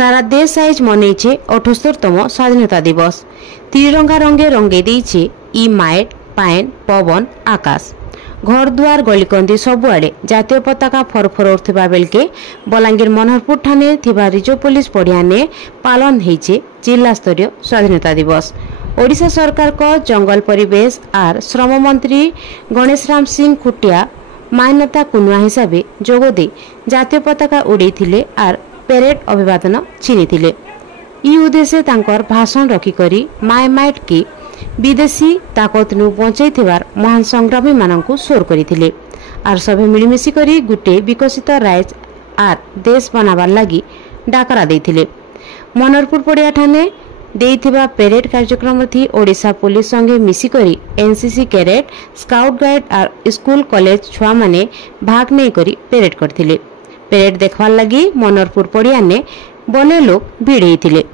सारा देश आज मनईचे 78तम स्वाधीनता दिवस। त्रिरंगा रंगे रंगे देइछे इ माएट पाएन पवन आकाश। घर दुआर गलिकंदी सबुआड़े जातीय पताका फरफर उठा बेलके बलांगीर मनोहरपुर ठाणे थिबा रिजर्व पुलिस पड़ियाने पालन होइछे जिला स्तरीय स्वाधीनता दिवस। ओडिशा सरकार को जंगल परिवेश और श्रम मंत्री गणेश राम सिंह खुटिया मान्यता कुनुआ हिसाब से जोगदे जातीय पताका उड़े और पेरेड अभिवादन छीनी इ उद्देश्य तांकर भाषण रखिकरी माय माइट की विदेशी ताकत नु बचाई थिबार महान संग्रामी माननकु स्वर करिथिले आर सभे मिलिमिशि करी गुटे विकसित राज्य आर देश बनाबार लागि डाकरा देथिले। मनोहरपुर पड़िया ठाणे देइथिबा पेरेड कार्यक्रम थी ओडिशा पुलिस संगे मिसिकरी एनसीसी कैडेट स्काउट गाइड और स्कूल कॉलेज छुआ माने भाग नहीं करी पेरेड करथिले। पेरेड देखवार लगी मनोहरपुर पड़िया ने बने लोग भिड़ होइथिले।